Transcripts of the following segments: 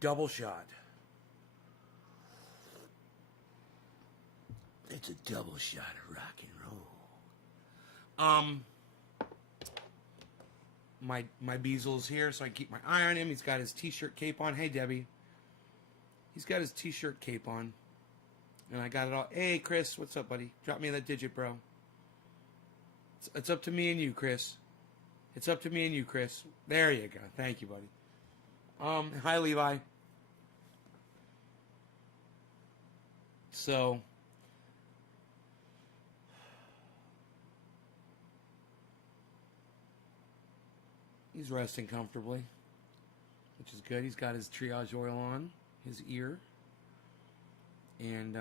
double shot. It's a double shot of rock and roll. My Beasel's here, so I keep my eye on him. He's got his t-shirt cape on. Hey, Debbie. He's got his t-shirt cape on. And I got it all. Hey, Chris, what's up, buddy? Drop me that digit, bro. It's up to me and you, Chris. It's up to me and you, Chris. There you go. Thank you, buddy. Hi, Levi. So, he's resting comfortably, which is good. He's got his triage oil on his ear. And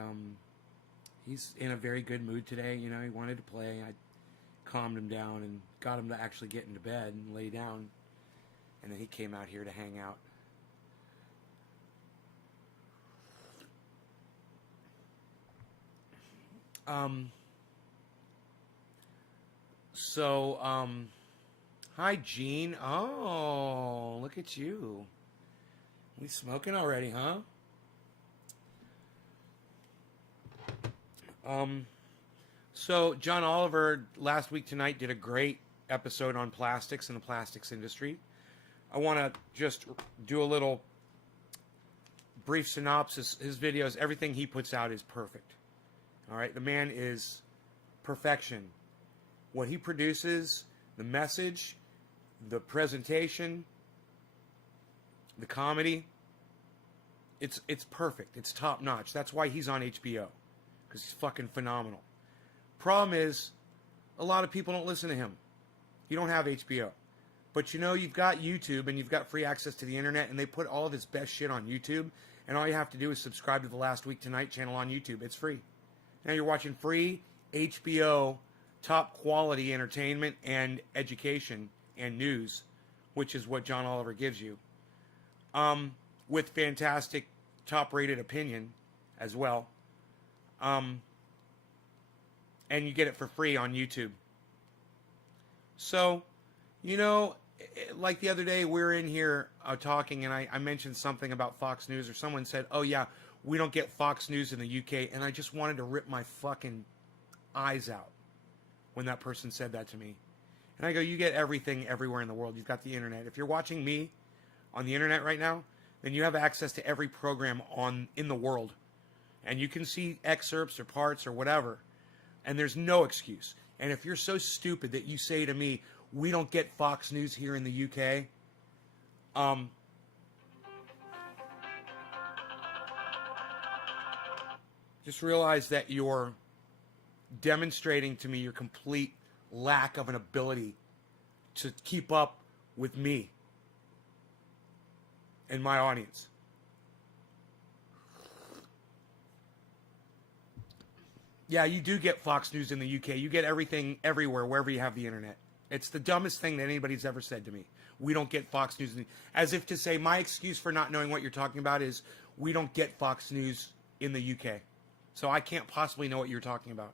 he's in a very good mood today. You know, he wanted to play. I calmed him down and got him to actually get into bed and lay down. And then he came out here to hang out. Hi, Gene. Oh, look at you. We smoking already, huh? So John Oliver last week tonight did a great episode on plastics and the plastics industry. I want to just do a little brief synopsis. His videos, everything he puts out is perfect. All right, the man is perfection. What he produces, the message, the presentation, the comedy, it's perfect. It's top notch. That's why he's on HBO, because he's fucking phenomenal. Problem is, a lot of people don't listen to him. You don't have HBO. But you know, you've got YouTube and you've got free access to the internet, and they put all of his best shit on YouTube, and all you have to do is subscribe to the Last Week Tonight channel on YouTube. It's free. Now you're watching free HBO top quality entertainment and education and news, which is what John Oliver gives you, with fantastic top rated opinion as well. And you get it for free on YouTube. So, you know, like the other day, we were in here talking, and I mentioned something about Fox News, or someone said, oh yeah, we don't get Fox News in the UK, and I just wanted to rip my fucking eyes out when that person said that to me. And I go, you get everything everywhere in the world. You've got the internet. If you're watching me on the internet right now, then you have access to every program in the world. And you can see excerpts or parts or whatever. And there's no excuse. And if you're so stupid that you say to me, we don't get Fox News here in the UK, just realize that you're demonstrating to me your complete lack of an ability to keep up with me and my audience. Yeah, you do get Fox News in the UK. You get everything everywhere, wherever you have the internet. It's the dumbest thing that anybody's ever said to me. We don't get Fox News. As if to say, my excuse for not knowing what you're talking about is we don't get Fox News in the UK. So I can't possibly know what you're talking about.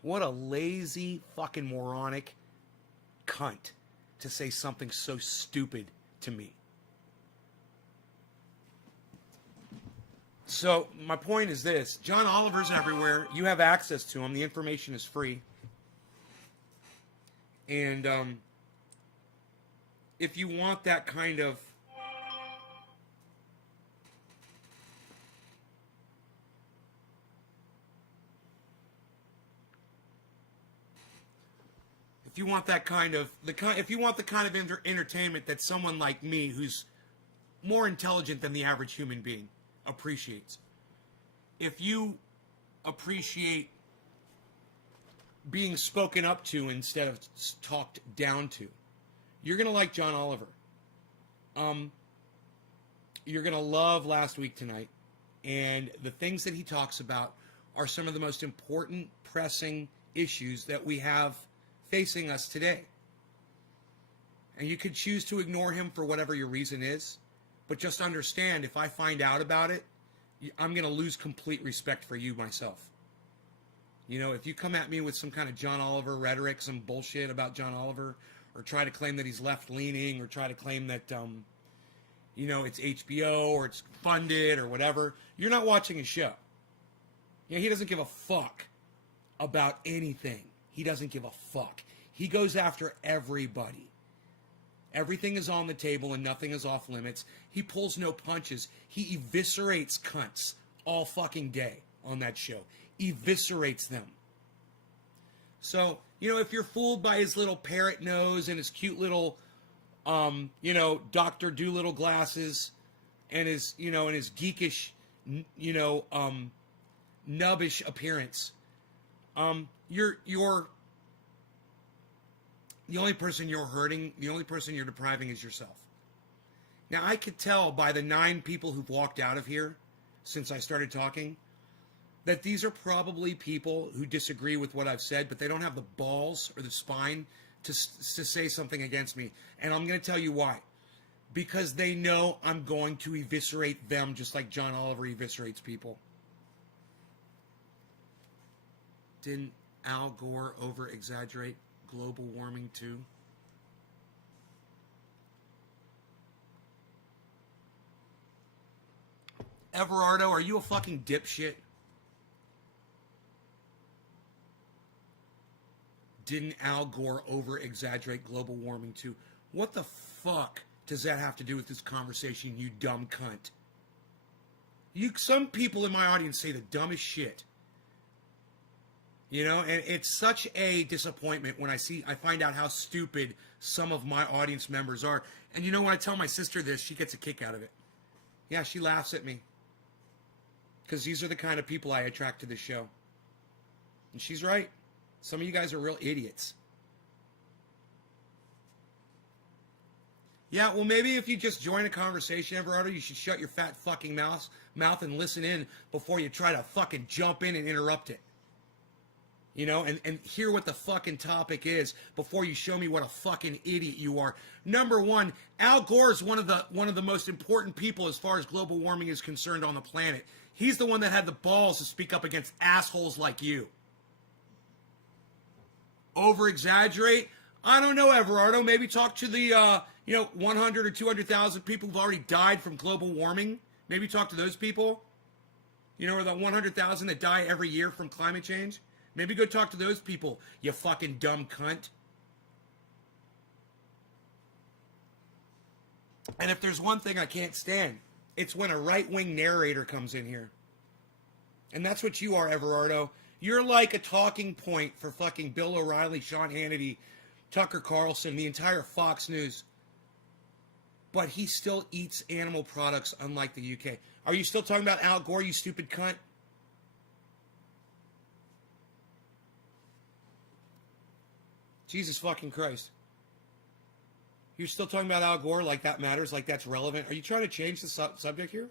What a lazy, fucking moronic cunt to say something so stupid to me. So my point is this. John Oliver's everywhere. You have access to him. The information is free. And if you want that kind of if you want the kind of entertainment that someone like me, who's more intelligent than the average human being, appreciates. If you appreciate being spoken up to instead of talked down to, you're going to like John Oliver. You're going to love Last Week Tonight. And the things that he talks about are some of the most important, pressing issues that we have facing us today. And you could choose to ignore him for whatever your reason is. But just understand, if I find out about it, I'm going to lose complete respect for you myself. You know, if you come at me with some kind of John Oliver rhetoric, some bullshit about John Oliver, or try to claim that he's left-leaning, or try to claim that you know, it's HBO or it's funded or whatever, you're not watching a show. You know, he doesn't give a fuck about anything. He doesn't give a fuck. He goes after everybody. Everything is on the table and nothing is off limits. He pulls no punches. He eviscerates cunts all fucking day on that show. Eviscerates them. So, you know, if you're fooled by his little parrot nose and his cute little, you know, Dr. Doolittle glasses and his, you know, and his geekish, you know, nubbish appearance, you're the only person you're hurting, the only person you're depriving is yourself. Now, I could tell by the 9 people who've walked out of here since I started talking that these are probably people who disagree with what I've said, but they don't have the balls or the spine to say something against me. And I'm going to tell you why. Because they know I'm going to eviscerate them just like John Oliver eviscerates people. Didn't Al Gore over-exaggerate global warming too? Everardo, are you a fucking dipshit? Didn't Al Gore over-exaggerate global warming too? What the fuck does that have to do with this conversation, you dumb cunt? Some people in my audience say the dumbest shit. You know, and it's such a disappointment when I find out how stupid some of my audience members are. And you know, when I tell my sister this, she gets a kick out of it. Yeah, she laughs at me. Because these are the kind of people I attract to this show. And she's right. Some of you guys are real idiots. Yeah, well, maybe if you just join a conversation, Everardo, you should shut your fat fucking mouth and listen in before you try to fucking jump in and interrupt it. You know, and hear what the fucking topic is before you show me what a fucking idiot you are. Number one, Al Gore is one of the most important people as far as global warming is concerned on the planet. He's the one that had the balls to speak up against assholes like you. Over-exaggerate? I don't know, Everardo. Maybe talk to the, 100 or 200,000 people who've already died from global warming. Maybe talk to those people. You know, or the 100,000 that die every year from climate change. Maybe go talk to those people, you fucking dumb cunt. And if there's one thing I can't stand, it's when a right-wing narrator comes in here. And that's what you are, Everardo. You're like a talking point for fucking Bill O'Reilly, Sean Hannity, Tucker Carlson, the entire Fox News. But he still eats animal products, unlike the UK. Are you still talking about Al Gore, you stupid cunt? Jesus fucking Christ. You're still talking about Al Gore like that matters, like that's relevant? Are you trying to change the subject here?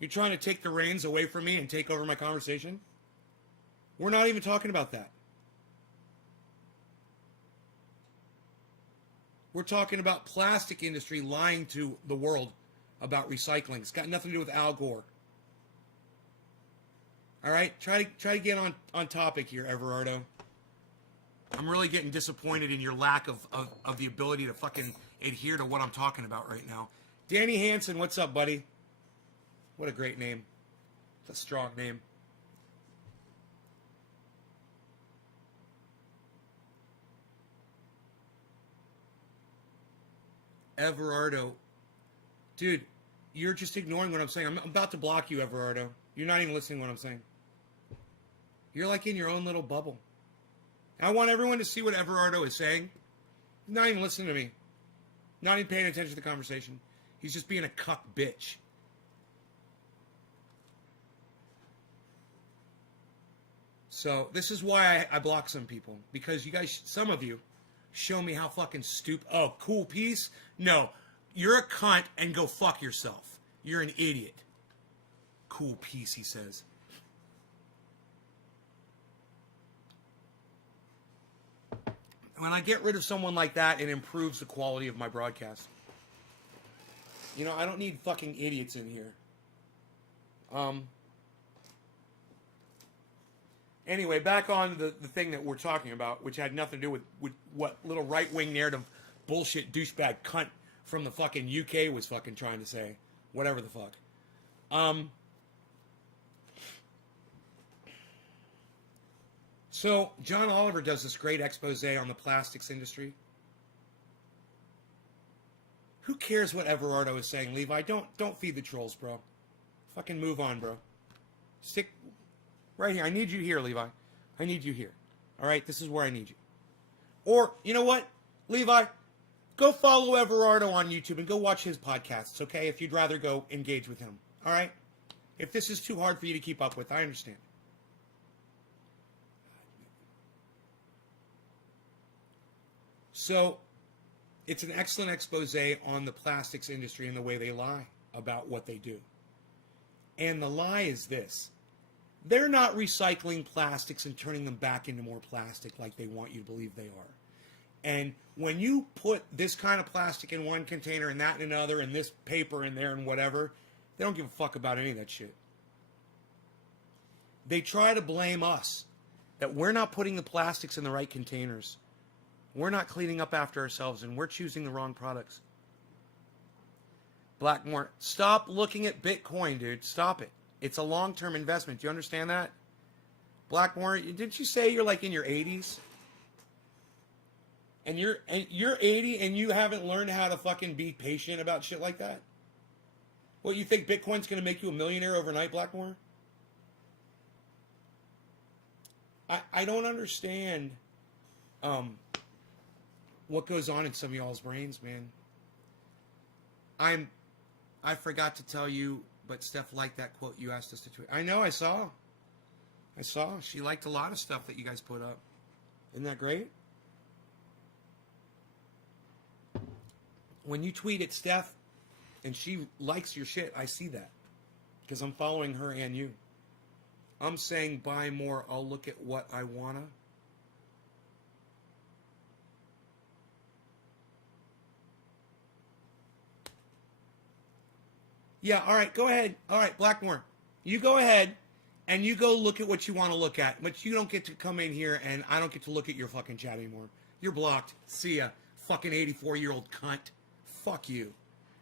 You're trying to take the reins away from me and take over my conversation? We're not even talking about that. We're talking about plastic industry lying to the world about recycling. It's got nothing to do with Al Gore. All right? Try to get on topic here, Everardo. I'm really getting disappointed in your lack of the ability to fucking adhere to what I'm talking about right now. Danny Hansen, what's up, buddy? What a great name. It's a strong name. Everardo. Dude, you're just ignoring what I'm saying. I'm about to block you, Everardo. You're not even listening to what I'm saying. You're like in your own little bubble. I want everyone to see what Everardo is saying. He's not even listening to me. Not even paying attention to the conversation. He's just being a cuck bitch. So this is why I block some people. Because you guys, some of you, show me how fucking stupid. Oh, cool piece? No. You're a cunt and go fuck yourself. You're an idiot. Cool piece, he says. When I get rid of someone like that, it improves the quality of my broadcast. You know, I don't need fucking idiots in here. Anyway, back on the thing that we're talking about, which had nothing to do with what little right-wing narrative bullshit douchebag cunt from the fucking UK was fucking trying to say. Whatever the fuck. So John Oliver does this great expose on the plastics industry. Who cares what Everardo is saying, Levi? Don't feed the trolls, bro. Fucking move on, bro. Stick right here. I need you here, Levi. I need you here. All right, this is where I need you. Or, you know what, Levi? Go follow Everardo on YouTube and go watch his podcasts, okay? If you'd rather go engage with him, all right? If this is too hard for you to keep up with, I understand. So, it's an excellent expose on the plastics industry and the way they lie about what they do. And the lie is this. They're not recycling plastics and turning them back into more plastic like they want you to believe they are. And when you put this kind of plastic in one container and that in another and this paper in there and whatever, they don't give a fuck about any of that shit. They try to blame us that we're not putting the plastics in the right containers. We're not cleaning up after ourselves and we're choosing the wrong products. Blackmore, stop looking at Bitcoin, dude. Stop it. It's a long-term investment. Do you understand that? Blackmore, didn't you say you're like in your 80s? And you're 80 and you haven't learned how to fucking be patient about shit like that? What, you think Bitcoin's going to make you a millionaire overnight, Blackmore? I don't understand what goes on in some of y'all's brains, man. I forgot to tell you, but Steph liked that quote you asked us to tweet. I know, I saw. She liked a lot of stuff that you guys put up. Isn't that great? When you tweet at Steph and she likes your shit, I see that. Because I'm following her and you. I'm saying buy more. I'll look at what I wanna. Yeah, all right, go ahead. All right, Blackmore, you go ahead and you go look at what you want to look at. But you don't get to come in here and I don't get to look at your fucking chat anymore. You're blocked. See ya, fucking 84-year-old cunt. Fuck you.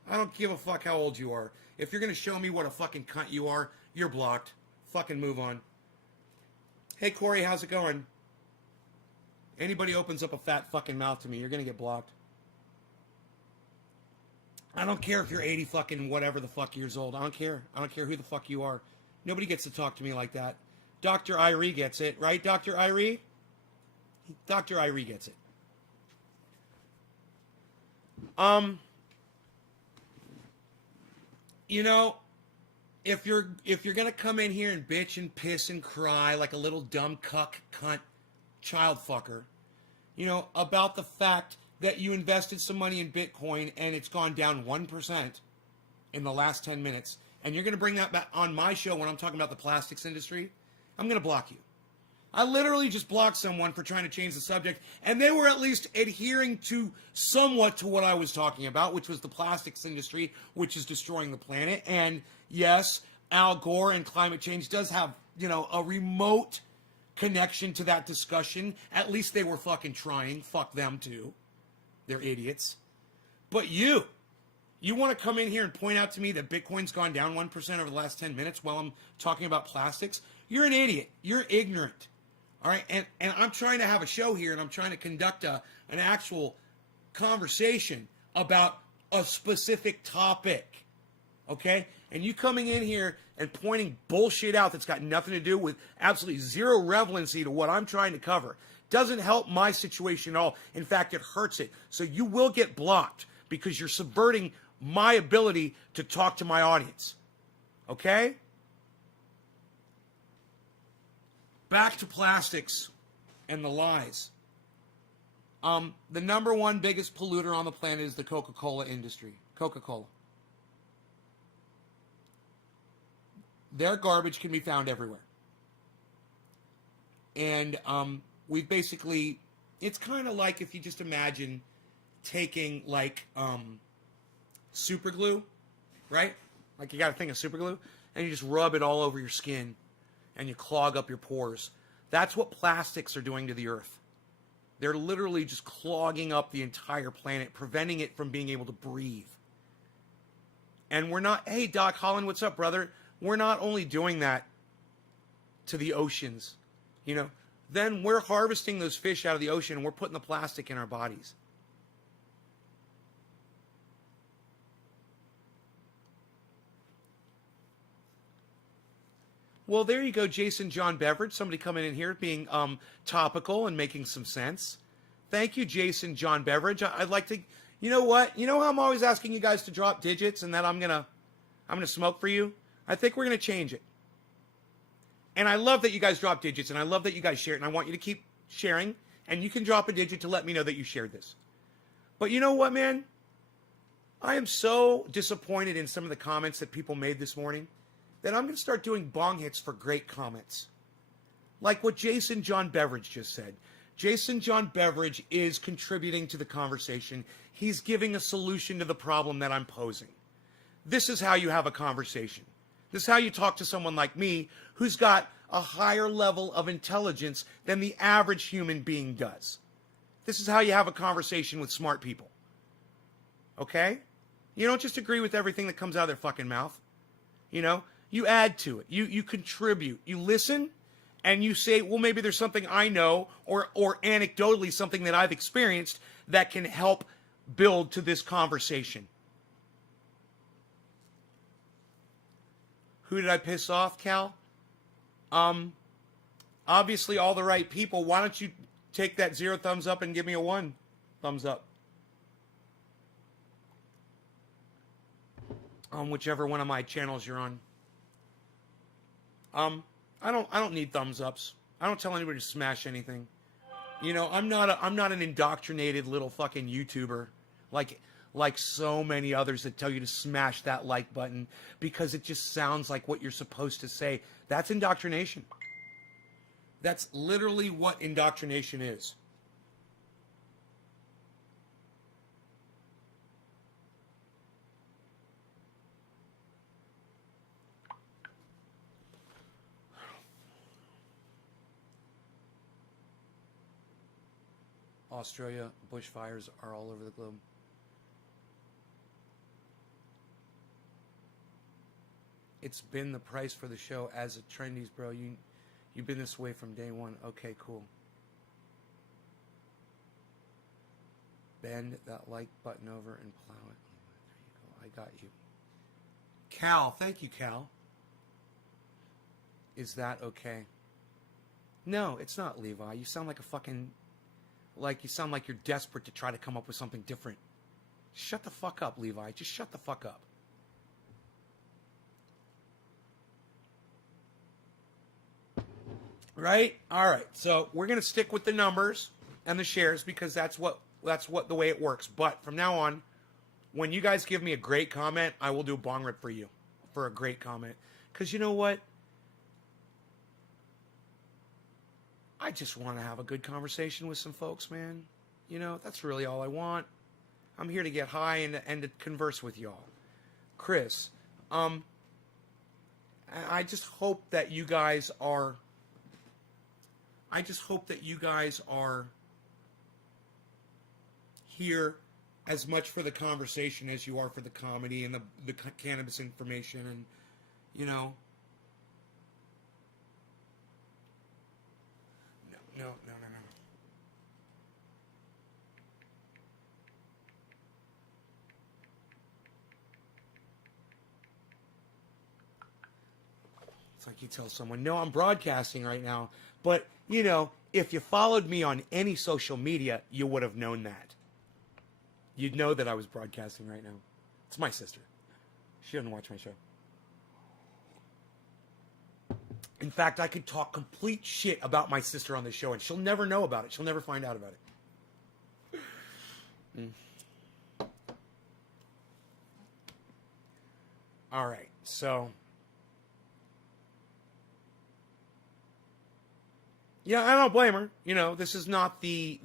I don't give a fuck how old you are. If you're going to show me what a fucking cunt you are, you're blocked. Fucking move on. Hey, Corey, how's it going? Anybody opens up a fat fucking mouth to me, you're going to get blocked. I don't care if you're 80 fucking whatever the fuck years old. I don't care. I don't care who the fuck you are. Nobody gets to talk to me like that. Dr. Irie gets it, right, Dr. Irie? Dr. Irie gets it. You know, if you're gonna come in here and bitch and piss and cry like a little dumb cuck, cunt, child fucker, you know, about the fact that you invested some money in Bitcoin and it's gone down 1% in the last 10 minutes, and you're going to bring that back on my show when I'm talking about the plastics industry, I'm going to block you. I literally just blocked someone for trying to change the subject, and they were at least adhering to somewhat to what I was talking about, which was the plastics industry, which is destroying the planet. And yes, Al Gore and climate change does have, you know, a remote connection to that discussion. At least they were fucking trying. Fuck them too. They're idiots. But you want to come in here and point out to me that Bitcoin's gone down 1% over the last 10 minutes while I'm talking about plastics? You're an idiot. You're ignorant. All right? And I'm trying to have a show here, and I'm trying to conduct an actual conversation about a specific topic. Okay? And you coming in here and pointing bullshit out that's got nothing to do with absolutely zero relevancy to what I'm trying to cover doesn't help my situation at all. In fact, it hurts it. So you will get blocked because you're subverting my ability to talk to my audience. Okay? Back to plastics and the lies. The number one biggest polluter on the planet is the Coca-Cola industry. Coca-Cola. Their garbage can be found everywhere. And we've basically, it's kind of like if you just imagine taking like super glue, right? Like you got a thing of super glue, and you just rub it all over your skin and you clog up your pores. That's what plastics are doing to the earth. They're literally just clogging up the entire planet, preventing it from being able to breathe. And we're not, hey, Doc Holland, what's up, brother? We're not only doing that to the oceans, then we're harvesting those fish out of the ocean and we're putting the plastic in our bodies. Well, there you go, Jason John Beveridge. Somebody coming in here being topical and making some sense. Thank you, Jason John Beveridge. I'd like to, you know what? You know how I'm always asking you guys to drop digits and that I'm gonna smoke for you? I think we're gonna change it. And I love that you guys drop digits, and I love that you guys share it, and I want you to keep sharing, and you can drop a digit to let me know that you shared this. But you know what, man? I am so disappointed in some of the comments that people made this morning that I'm going to start doing bong hits for great comments. Like what Jason John Beveridge just said. Jason John Beveridge is contributing to the conversation. He's giving a solution to the problem that I'm posing. This is how you have a conversation. This is how you talk to someone like me who's got a higher level of intelligence than the average human being does. This is how you have a conversation with smart people. Okay? You don't just agree with everything that comes out of their fucking mouth. You add to it. You contribute. You listen, and you say, well, maybe there's something I know or anecdotally something that I've experienced that can help build to this conversation. Who did I piss off, Cal? Obviously all the right people. Why don't you take that 0 thumbs up and give me a 1 thumbs up? On whichever one of my channels you're on. I don't need thumbs ups. I don't tell anybody to smash anything. I'm not an indoctrinated little fucking YouTuber like so many others that tell you to smash that like button because it just sounds like what you're supposed to say. That's indoctrination. That's literally what indoctrination is. Australia, bushfires are all over the globe. It's been the price for the show as a trendies, bro. You've been this way from day one. Okay, cool. Bend that like button over and plow it. There you go. I got you. Cal, thank you, Cal. Is that okay? No, it's not, Levi. You sound like a fucking... you sound like you're desperate to try to come up with something different. Shut the fuck up, Levi. Just shut the fuck up. Right? All right. So we're going to stick with the numbers and the shares because that's what the way it works. But from now on, when you guys give me a great comment, I will do a bong rip for you for a great comment. Because you know what? I just want to have a good conversation with some folks, man. That's really all I want. I'm here to get high and to converse with y'all. Chris, I just hope that you guys are... here as much for the conversation as you are for the comedy and the cannabis information and, No. It's like you tell someone, no, I'm broadcasting right now. But, if you followed me on any social media, you would have known that. You'd know that I was broadcasting right now. It's my sister. She doesn't watch my show. In fact, I could talk complete shit about my sister on the show, and she'll never know about it. She'll never find out about it. All right, so... yeah, I don't blame her. This is not the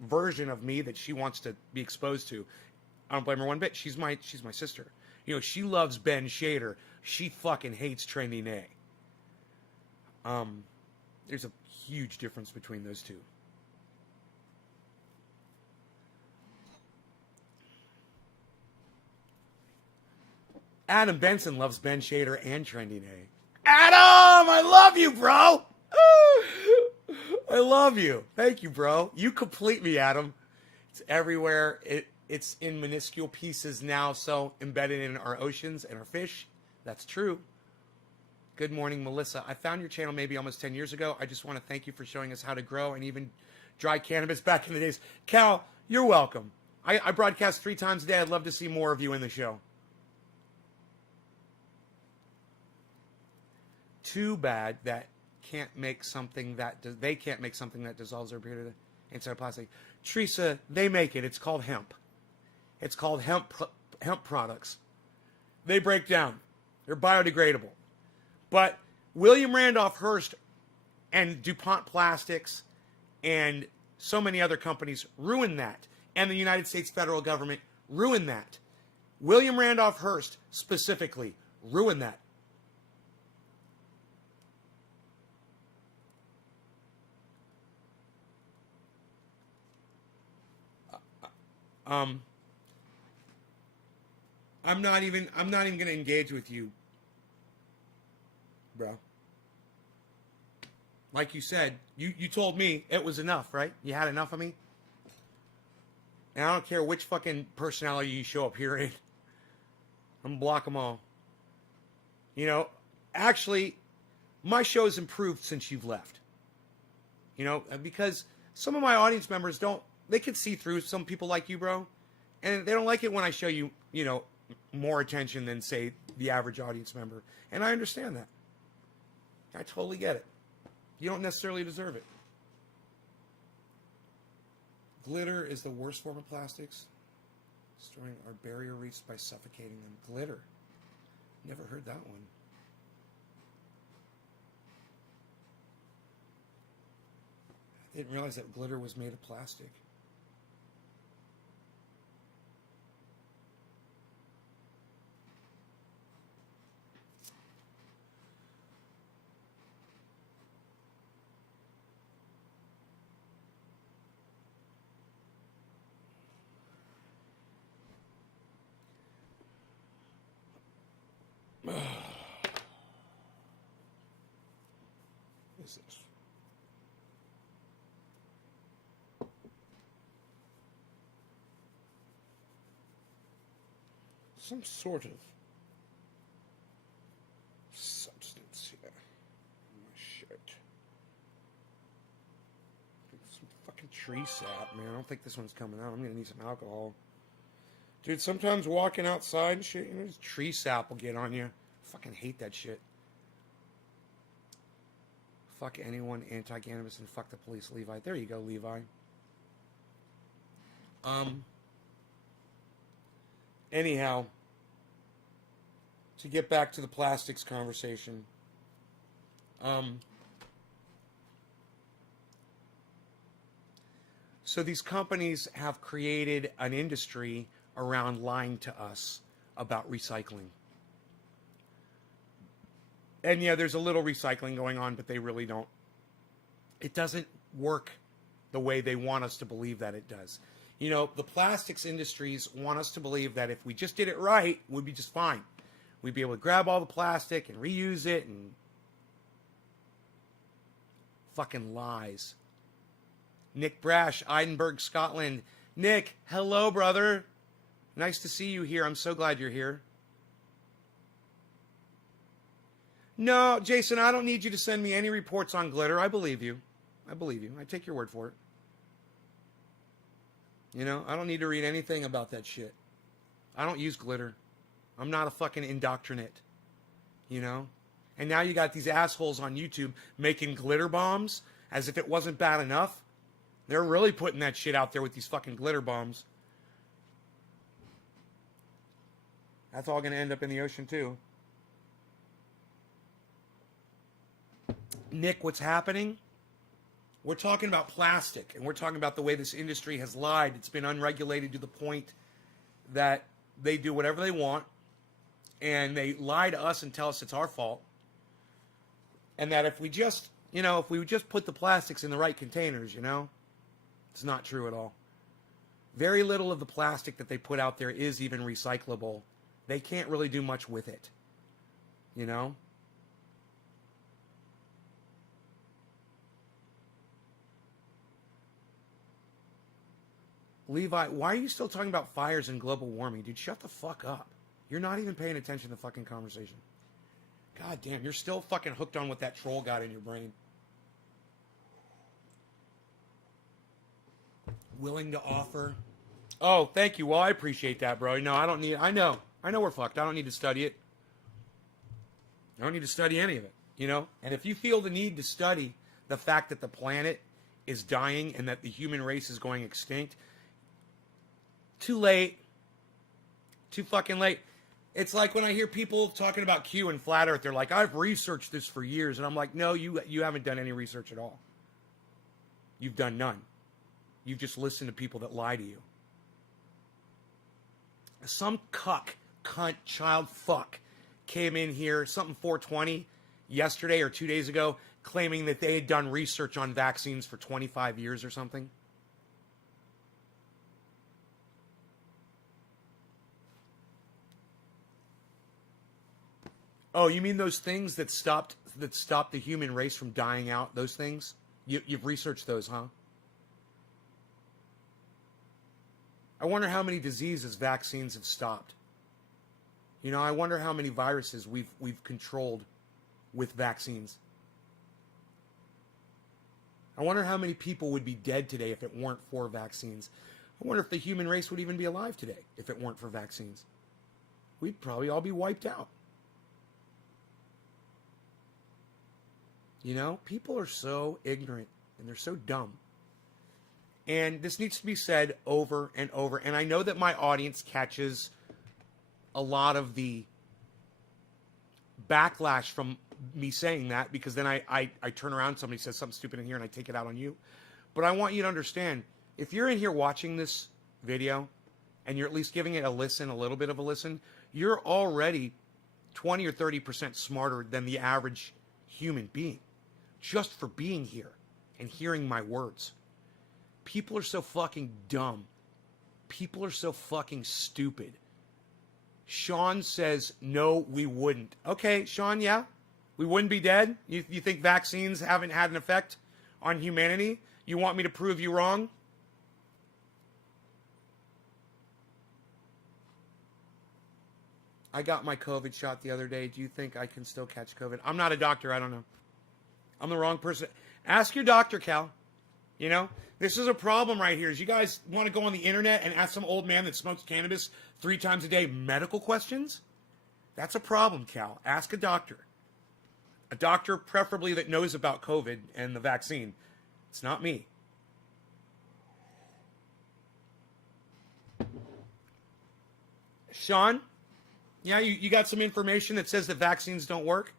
version of me that she wants to be exposed to. I don't blame her one bit. She's my sister. She loves Ben Shader. She fucking hates Trending A. There's a huge difference between those two. Adam Benson loves Ben Shader and Trending A. Adam, I love you, bro. I love you. Thank you, bro. You complete me, Adam. It's everywhere. It's in minuscule pieces now, so embedded in our oceans and our fish. That's true. Good morning, Melissa. I found your channel maybe almost 10 years ago. I just want to thank you for showing us how to grow and even dry cannabis back in the days. Cal, you're welcome. I broadcast 3 times a day. I'd love to see more of you in the show. Too bad that can't make something that they can't make something that dissolves their beard inside of plastic. Teresa, they make it. It's called hemp. It's called hemp products. They break down. They're biodegradable. But William Randolph Hearst and DuPont Plastics and so many other companies ruined that. And the United States federal government ruined that. William Randolph Hearst specifically ruined that. I'm not even going to engage with you, bro. Like you said, you told me it was enough, right? You had enough of me. And I don't care which fucking personality you show up here in. I'm gonna block them all. You know, actually, my show has improved since you've left. You know, because some of my audience members they can see through some people like you, bro. And they don't like it when I show you, you know, more attention than, say, the average audience member. And I understand that. I totally get it. You don't necessarily deserve it. Glitter is the worst form of plastics. Destroying our barrier reefs by suffocating them. Glitter. Never heard that one. I didn't realize that glitter was made of plastic. What is this? Some sort of substance here in my shirt. Some fucking tree sap, man. I don't think this one's coming out. I'm gonna need some alcohol. Dude, sometimes walking outside and shit, you know, tree sap will get on you. I fucking hate that shit. Fuck anyone anti-cannabis and fuck the police, Levi. There you go, Levi. Anyhow, to get back to the plastics conversation. So these companies have created an industry around lying to us about recycling. And yeah, there's a little recycling going on, but they really don't. It doesn't work the way they want us to believe that it does. You know, the plastics industries want us to believe that if we just did it right, we'd be just fine. We'd be able to grab all the plastic and reuse it, and fucking lies. Nick Brash, Edinburgh, Scotland. Nick, hello, brother. Nice to see you here. I'm so glad you're here. No, Jason, I don't need you to send me any reports on glitter. I believe you. I believe you. I take your word for it. You know, I don't need to read anything about that shit. I don't use glitter. I'm not a fucking indoctrinate. You know? And now you got these assholes on YouTube making glitter bombs as if it wasn't bad enough. They're really putting that shit out there with these fucking glitter bombs. That's all going to end up in the ocean too. Nick, what's happening? We're talking about plastic, and we're talking about the way this industry has lied. It's been unregulated to the point that they do whatever they want, and they lie to us and tell us it's our fault. And that if we just, you know, if we just put the plastics in the right containers, you know, it's not true at all. Very little of the plastic that they put out there is even recyclable They can't really do much with it. You know? Levi, why are you still talking about fires and global warming? Dude, shut the fuck up. You're not even paying attention to the fucking conversation. God damn, you're still fucking hooked on what that troll got in your brain. Willing to offer. Oh, thank you. Well, I appreciate that, bro. No, I don't need... I know we're fucked. I don't need to study it. I don't need to study any of it, you know? And if you feel the need to study the fact that the planet is dying and that the human race is going extinct, too late. Too fucking late. It's like when I hear people talking about Q and flat earth, they're like, I've researched this for years. And I'm like, no, you haven't done any research at all. You've done none. You've just listened to people that lie to you. Some cunt, child fuck came in here, something 420, yesterday or 2 days ago, claiming that they had done research on vaccines for 25 years or something. Oh, you mean those things that stopped the human race from dying out? Those things? You've researched those, huh? I wonder how many diseases vaccines have stopped. You know, I wonder how many viruses we've controlled with vaccines. I wonder how many people would be dead today if it weren't for vaccines. I wonder if the human race would even be alive today if it weren't for vaccines. We'd probably all be wiped out. You know, people are so ignorant and they're so dumb. And this needs to be said over and over. And I know that my audience catches a lot of the backlash from me saying that, because then I turn around, somebody says something stupid in here and I take it out on you. But I want you to understand, if you're in here watching this video and you're at least giving it a listen, a little bit of a listen, you're already 20 or 30% smarter than the average human being just for being here and hearing my words. People are so fucking dumb. People are so fucking stupid. Sean says, no, we wouldn't. Okay, Sean, yeah? We wouldn't be dead? You think vaccines haven't had an effect on humanity? You want me to prove you wrong? I got my COVID shot the other day. Do you think I can still catch COVID? I'm not a doctor. I don't know. I'm the wrong person. Ask your doctor, Cal. You know, this is a problem right here. Is you guys want to go on the internet and ask some old man that smokes cannabis 3 times a day medical questions? That's a problem, Cal. Ask a doctor. A doctor preferably that knows about COVID and the vaccine. It's not me. Sean? Yeah, you got some information that says that vaccines don't work?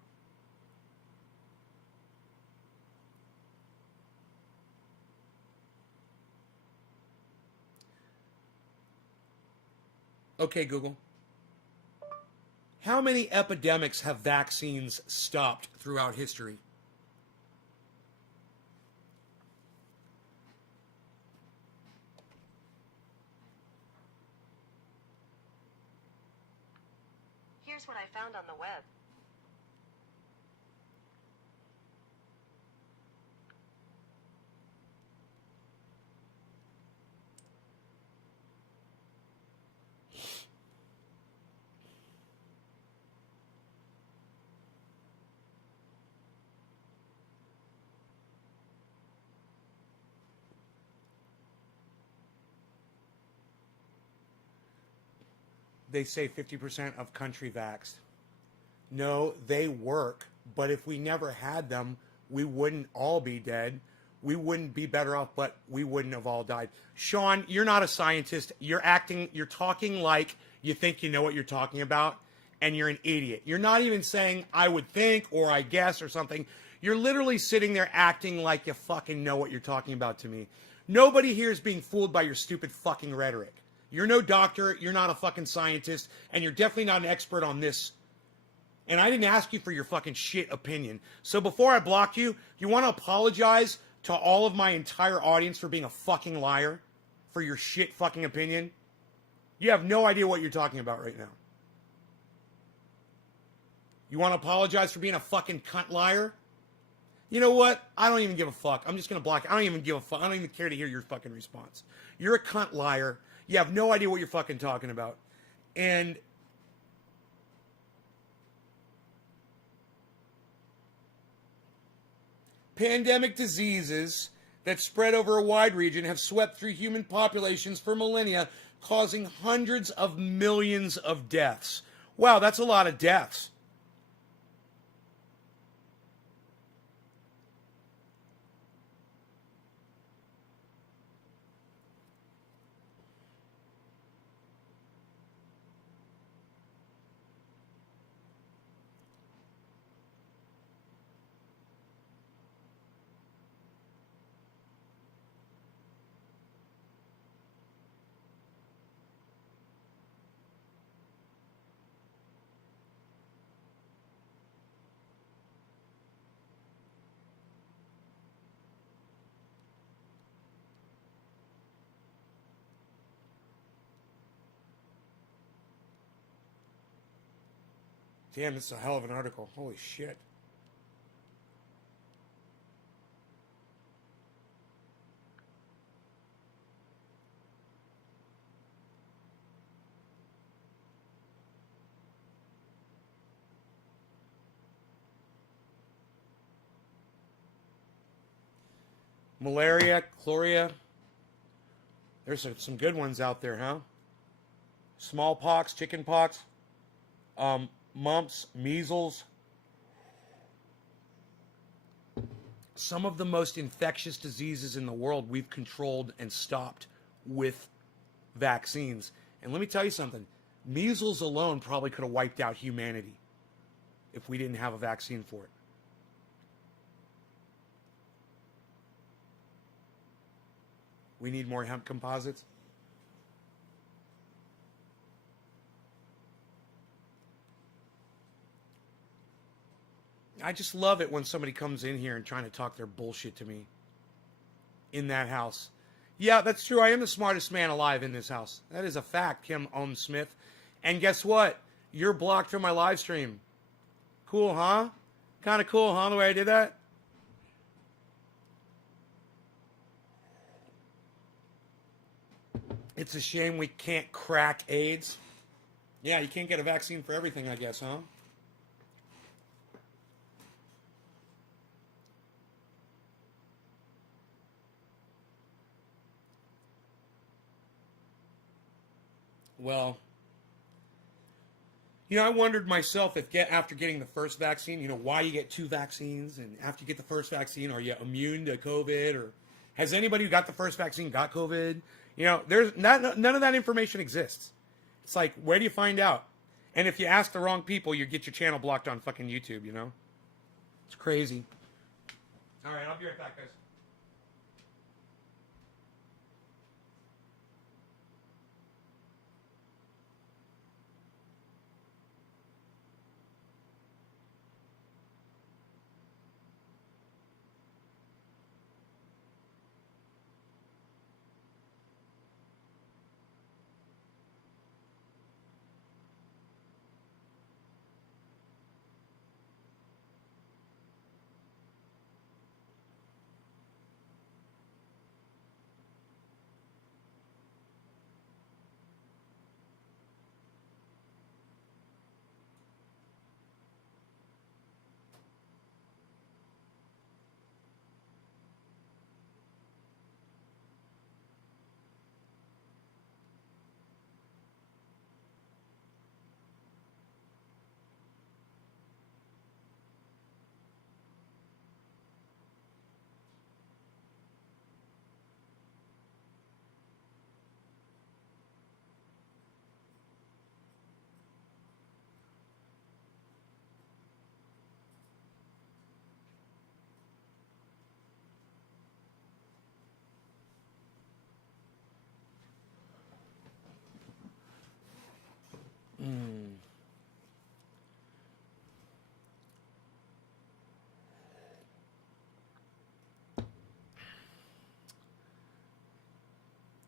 Okay, Google. How many epidemics have vaccines stopped throughout history? Here's what I found on the web. They say 50% of country vaxxed. No, they work, but if we never had them, we wouldn't all be dead. We wouldn't be better off, but we wouldn't have all died. Sean, you're not a scientist. You're talking like you think you know what you're talking about, and you're an idiot. You're not even saying, I would think, or I guess, or something. You're literally sitting there acting like you fucking know what you're talking about to me. Nobody here is being fooled by your stupid fucking rhetoric. You're no doctor, you're not a fucking scientist, and you're definitely not an expert on this. And I didn't ask you for your fucking shit opinion. So before I block you, you want to apologize to all of my entire audience for being a fucking liar? For your shit fucking opinion? You have no idea what you're talking about right now. You want to apologize for being a fucking cunt liar? You know what? I don't even give a fuck. I'm just going to block it. I don't even give a fuck. I don't even care to hear your fucking response. You're a cunt liar. You have no idea what you're fucking talking about. And pandemic diseases that spread over a wide region have swept through human populations for millennia, causing hundreds of millions of deaths. Wow, that's a lot of deaths. Damn, this is a hell of an article. Holy shit. Malaria, chloria. There's some good ones out there, huh? Smallpox, chickenpox, mumps, measles. Some of the most infectious diseases in the world we've controlled and stopped with vaccines. And let me tell you something. Measles alone probably could have wiped out humanity if we didn't have a vaccine for it. We need more hemp composites. I just love it when somebody comes in here and trying to talk their bullshit to me in that house. Yeah, that's true. I am the smartest man alive in this house. That is a fact, Kim Ohm Smith. And guess what? You're blocked from my live stream. Cool, huh? Kind of cool, huh, the way I did that? It's a shame we can't crack AIDS. Yeah, you can't get a vaccine for everything, I guess, huh? Well, I wondered myself if after getting the first vaccine, why you get two vaccines, and after you get the first vaccine, are you immune to COVID, or has anybody who got the first vaccine got COVID? There's none of that information exists. It's like, where do you find out? And if you ask the wrong people, you get your channel blocked on fucking YouTube, It's crazy. All right, I'll be right back, guys.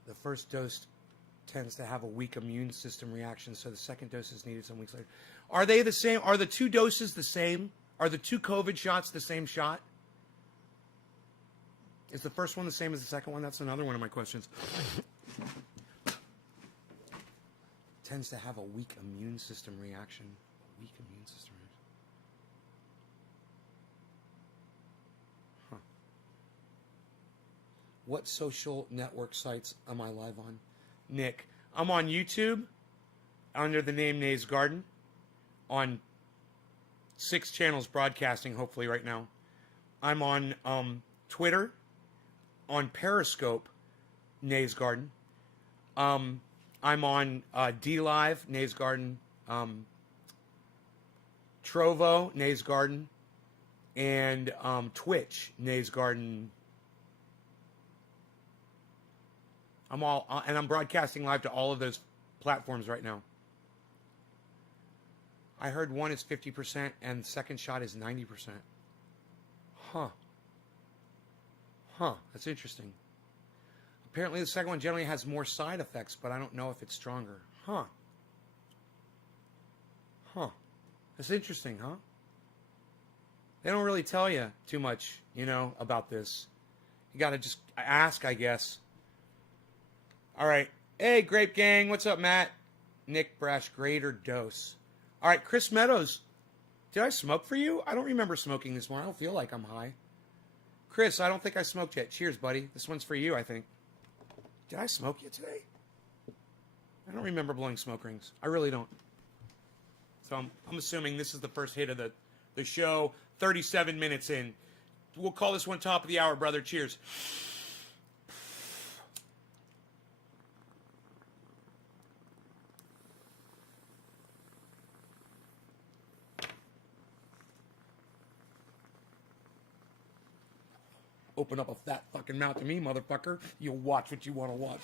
The first dose tends to have a weak immune system reaction, so the second dose is needed some weeks later. Are they the same? Are the two doses the same? Are the two COVID shots the same shot? Is the first one the same as the second one? That's another one of my questions. Tends to have a weak immune system reaction. A weak immune system reaction. Huh. What social network sites am I live on? Nick, I'm on YouTube under the name Nays Garden on 6 channels broadcasting hopefully right now. I'm on Twitter, on Periscope, Nays Garden. I'm on DLive, Nays Garden, Trovo, Nays Garden, and Twitch, Nays Garden. I'm broadcasting live to all of those platforms right now. I heard one is 50% and the second shot is 90%. Huh. That's interesting. Apparently the second one generally has more side effects, but I don't know if it's stronger. Huh. That's interesting, huh? They don't really tell you too much, about this. You got to just ask, I guess. All right. Hey, Grape Gang. What's up, Matt? Nick Brash, greater dose. All right, Chris Meadows. Did I smoke for you? I don't remember smoking this morning. I don't feel like I'm high. Chris, I don't think I smoked yet. Cheers, buddy. This one's for you, I think. Did I smoke yet today? I don't remember blowing smoke rings. I really don't. So I'm assuming this is the first hit of the show. 37 minutes in. We'll call this one top of the hour, brother. Cheers. Open up a fat fucking mouth to me, motherfucker. You'll watch what you want to watch.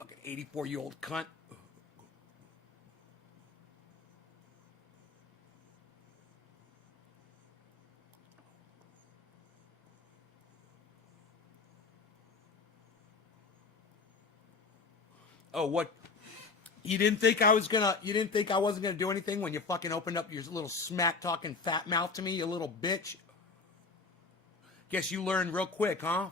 Fucking 84-year-old cunt. Oh, what? You didn't think I wasn't gonna do anything when you fucking opened up your little smack-talking fat mouth to me, you little bitch? Guess you learned real quick, huh?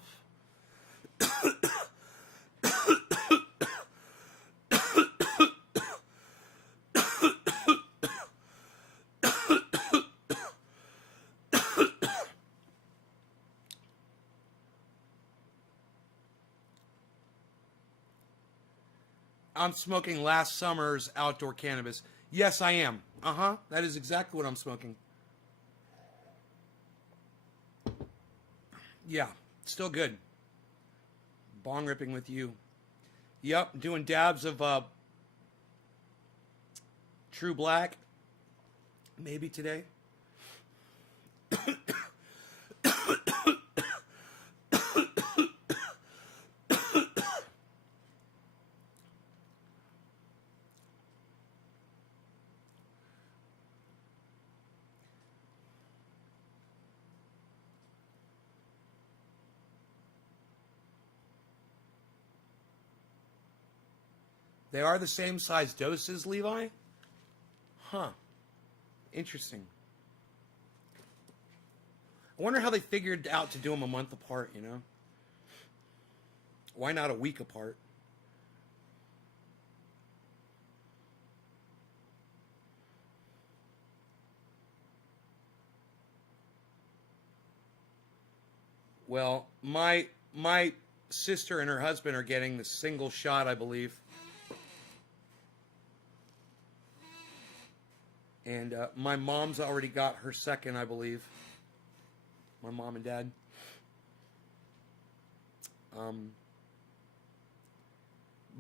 I'm smoking last summer's outdoor cannabis. Yes, I am. That is exactly what I'm smoking. Yeah, still good. Bong ripping with you. Yep, doing dabs of True Black. Maybe today. They are the same size doses, Levi? Huh. Interesting. I wonder how they figured out to do them a month apart, Why not a week apart? Well, my sister and her husband are getting the single shot, I believe. And my mom's already got her second, I believe. My mom and dad.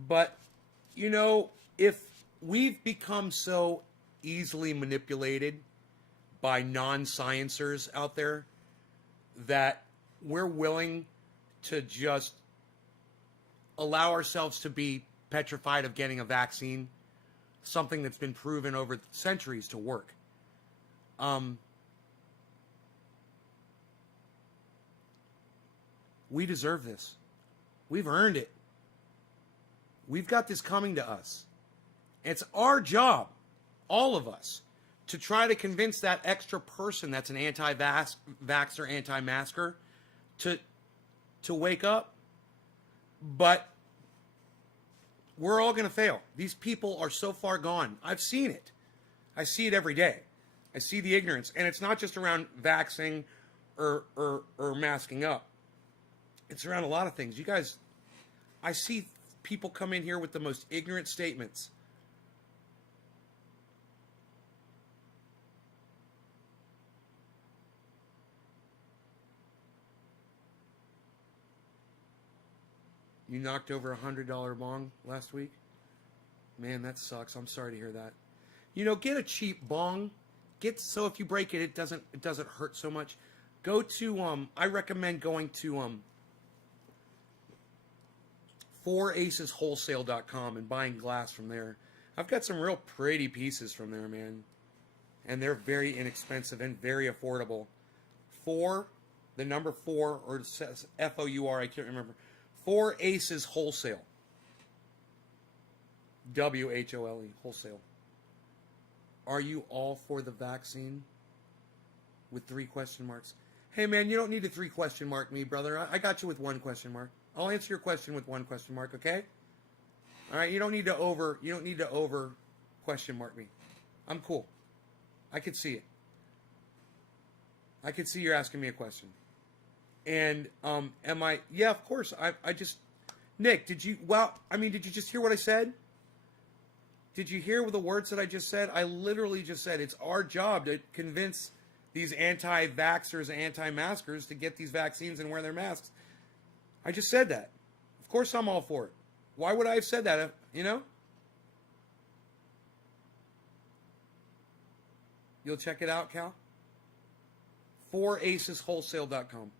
But, if we've become so easily manipulated by non-sciencers out there that we're willing to just allow ourselves to be petrified of getting a vaccine, something that's been proven over centuries to work. We deserve this. We've earned it. We've got this coming to us. It's our job, all of us, to try to convince that extra person that's an anti-vaxxer, anti-masker to wake up. But we're all going to fail. These people are so far gone. I've seen it. I see it every day. I see the ignorance. And it's not just around vaxxing or masking up. It's around a lot of things. You guys, I see people come in here with the most ignorant statements. You knocked over $100 bong last week? Man, that sucks. I'm sorry to hear that. You know, get a cheap bong. So if you break it, it doesn't hurt so much. Go to I recommend going to 4aceswholesale.com and buying glass from there. I've got some real pretty pieces from there, man. And they're very inexpensive and very affordable. The number 4, or it says F-O-U-R, I can't remember. 4 Aces Wholesale. W-H-O-L-E, wholesale. Are you all for the vaccine? With 3 question marks. Hey man, you don't need to 3 question mark me, brother. I got you with 1 question mark. I'll answer your question with 1 question mark, okay? All right, you don't need to over question mark me. I'm cool. I can see it. I can see you're asking me a question. And am I? Yeah, of course. I just, Nick, did you just hear what I said? Did you hear the words that I just said? I literally just said it's our job to convince these anti-vaxxers, anti-maskers to get these vaccines and wear their masks. I just said that. Of course I'm all for it. Why would I have said that, you know? You'll check it out, Cal? 4aceswholesale.com.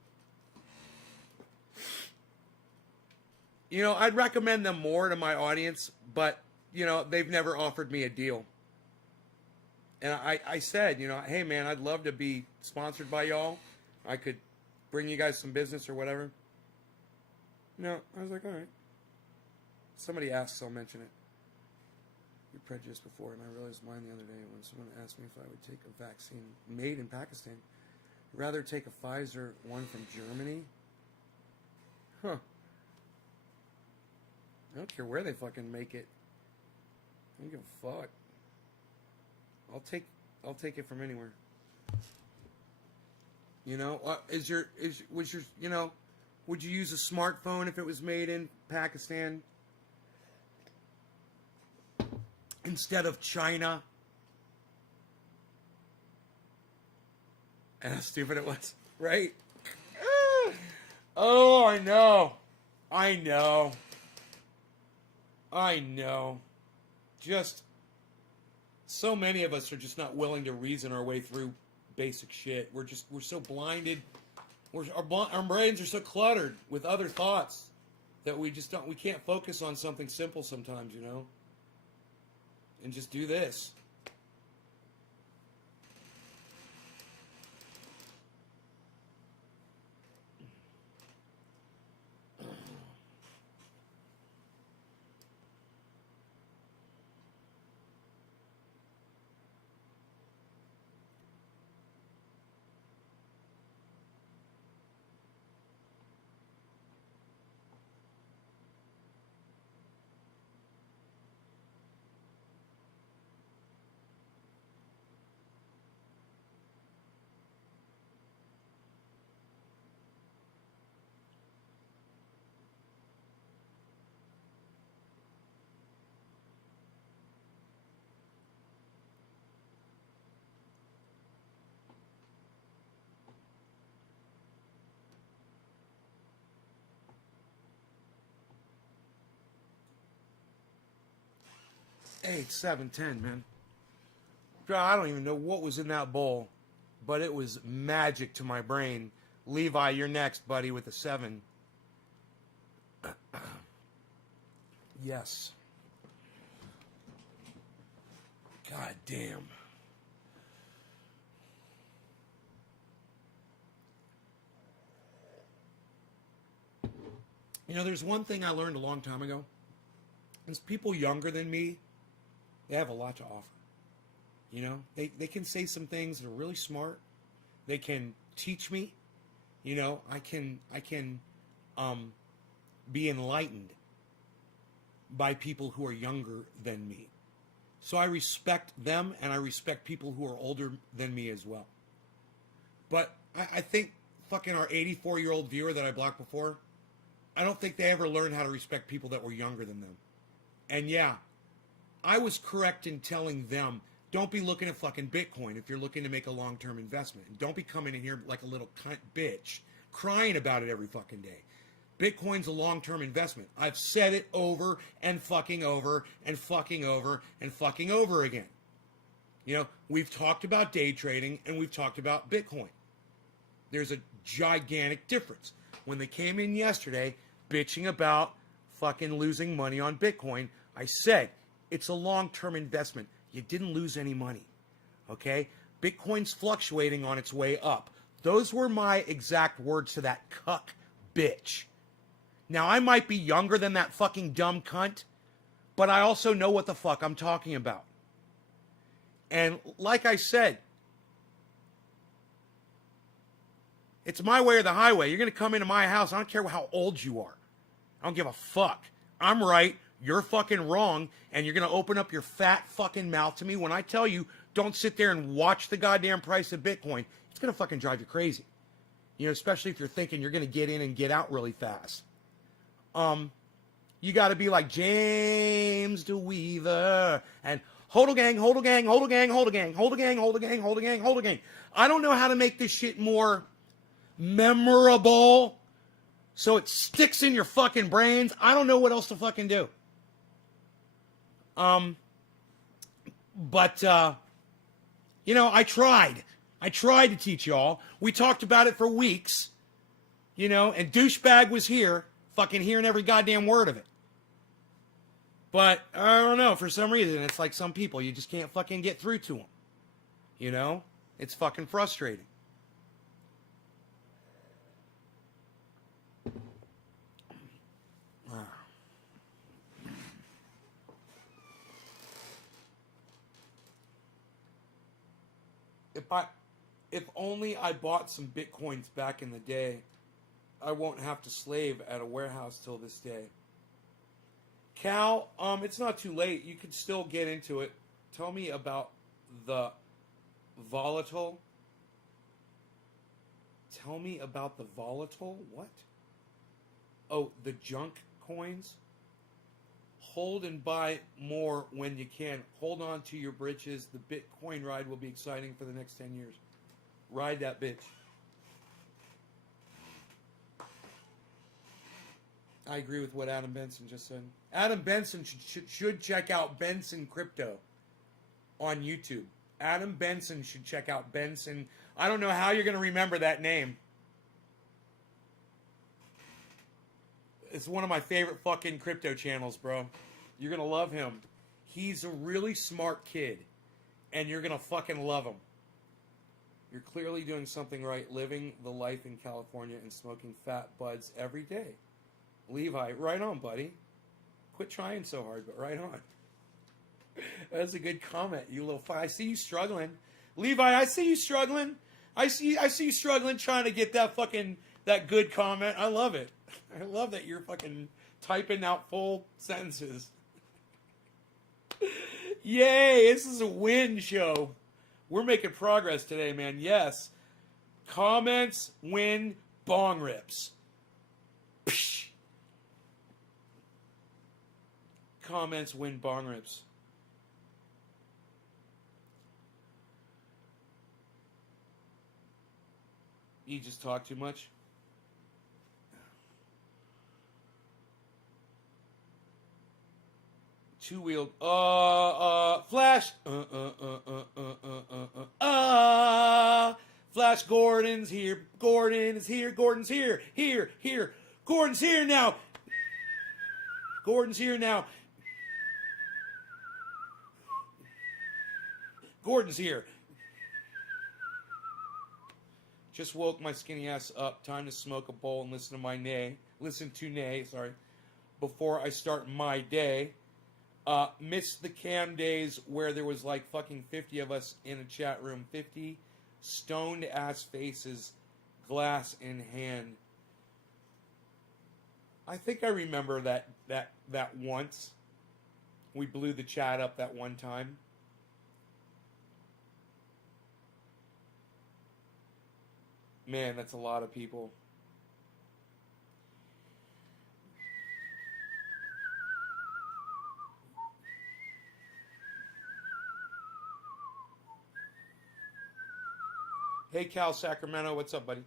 You know, I'd recommend them more to my audience, but, you know, they've never offered me a deal. And I said, you know, hey, man, I'd love to be sponsored by y'all. I could bring you guys some business or whatever. No, I was like, all right. Somebody asked, so I'll mention it. You're prejudiced before, and I realized mine the other day when someone asked me if I would take a vaccine made in Pakistan. I'd rather take a Pfizer one from Germany. Huh. I don't care where they fucking make it. I don't give a fuck. I'll take it from anywhere. You know, would you use a smartphone if it was made in Pakistan instead of China? And how stupid it was, right? Oh, I know. Just so many of us are just not willing to reason our way through basic shit. We're so blinded. Our brains are so cluttered with other thoughts that we can't focus on something simple sometimes, you know? And just do this. Eight, 7, 10, man. I don't even know what was in that bowl, but it was magic to my brain. Levi, you're next, buddy, with a 7. Yes. God damn. You know, there's one thing I learned a long time ago. And people younger than me, they have a lot to offer. You know, they can say some things that are really smart. They can teach me. You know, I can be enlightened by people who are younger than me. So I respect them, and I respect people who are older than me as well. But I think fucking our 84-year-old viewer that I blocked before, I don't think they ever learned how to respect people that were younger than them. And yeah, I was correct in telling them, don't be looking at fucking Bitcoin if you're looking to make a long-term investment. And don't be coming in here like a little cunt bitch, crying about it every fucking day. Bitcoin's a long-term investment. I've said it over and fucking over and fucking over and fucking over again. You know, we've talked about day trading and we've talked about Bitcoin. There's a gigantic difference. When they came in yesterday bitching about fucking losing money on Bitcoin, I said, it's a long-term investment. You didn't lose any money, okay? Bitcoin's fluctuating on its way up. Those were my exact words to that cuck bitch. Now, I might be younger than that fucking dumb cunt, but I also know what the fuck I'm talking about. And like I said, it's my way or the highway. You're going to come into my house. I don't care how old you are. I don't give a fuck. I'm right. You're fucking wrong. And you're going to open up your fat fucking mouth to me when I tell you, don't sit there and watch the goddamn price of Bitcoin. It's going to fucking drive you crazy. You know, especially if you're thinking you're going to get in and get out really fast. You got to be like James DeWeaver and hold a gang, hold a gang, hold a gang, hold a gang, hold a gang, hold a gang, hold a gang, hold a gang. I don't know how to make this shit more memorable so it sticks in your fucking brains. I don't know what else to fucking do. But you know, I tried to teach y'all. We talked about it for weeks, you know, and douchebag was here, fucking hearing every goddamn word of it. But I don't know, for some reason, it's like some people, you just can't fucking get through to them. You know? It's fucking frustrating. If only I bought some Bitcoins back in the day, I won't have to slave at a warehouse till this day. Cal, it's not too late. You can still get into it. Tell me about the volatile. Tell me about the volatile? What? Oh, the junk coins? Hold and buy more when you can. Hold on to your britches. The Bitcoin ride will be exciting for the next 10 years. Ride that bitch. I agree with what Adam Benson just said. Adam Benson should check out Benson Crypto on YouTube. Adam Benson should check out Benson. I don't know how you're going to remember that name. It's one of my favorite fucking crypto channels, bro. You're going to love him. He's a really smart kid. And you're going to fucking love him. You're clearly doing something right, living the life in California and smoking fat buds every day. Levi, right on, buddy. Quit trying so hard, but right on. That's a good comment, you little I see you struggling. Levi, I see you struggling. I see you struggling trying to get that good comment. I love it. I love that you're fucking typing out full sentences. Yay, this is a win show. We're making progress today, man. Yes. Comments win bong rips. Psh. Comments win bong rips. You just talk too much? Two-wheeled, Flash, Flash Gordon's here, Gordon is here, Gordon's here, here, Gordon's here now, Gordon's here now, Gordon's here. Just woke my skinny ass up, time to smoke a bowl and listen to Nay, before I start my day. Missed the cam days where there was like fucking 50 of us in a chat room. 50 stoned ass faces, glass in hand. I think I remember that once. We blew the chat up that one time. Man, that's a lot of people. Hey, Cal Sacramento, what's up, buddy?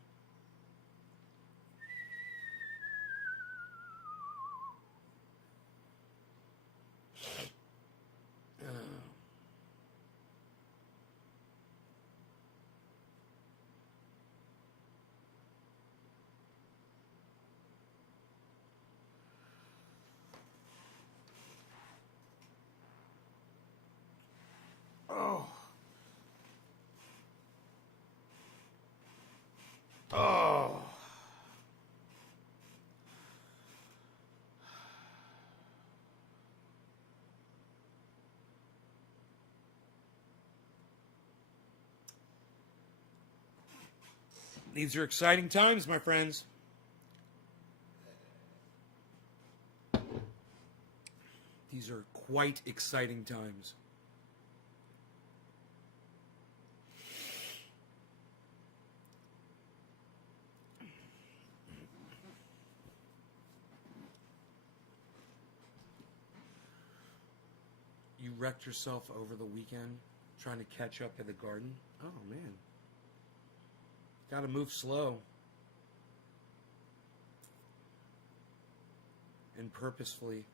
Oh. Oh. These are exciting times, my friends. These are quite exciting times. You wrecked yourself over the weekend trying to catch up in the garden? Oh, man. Gotta move slow. And purposefully.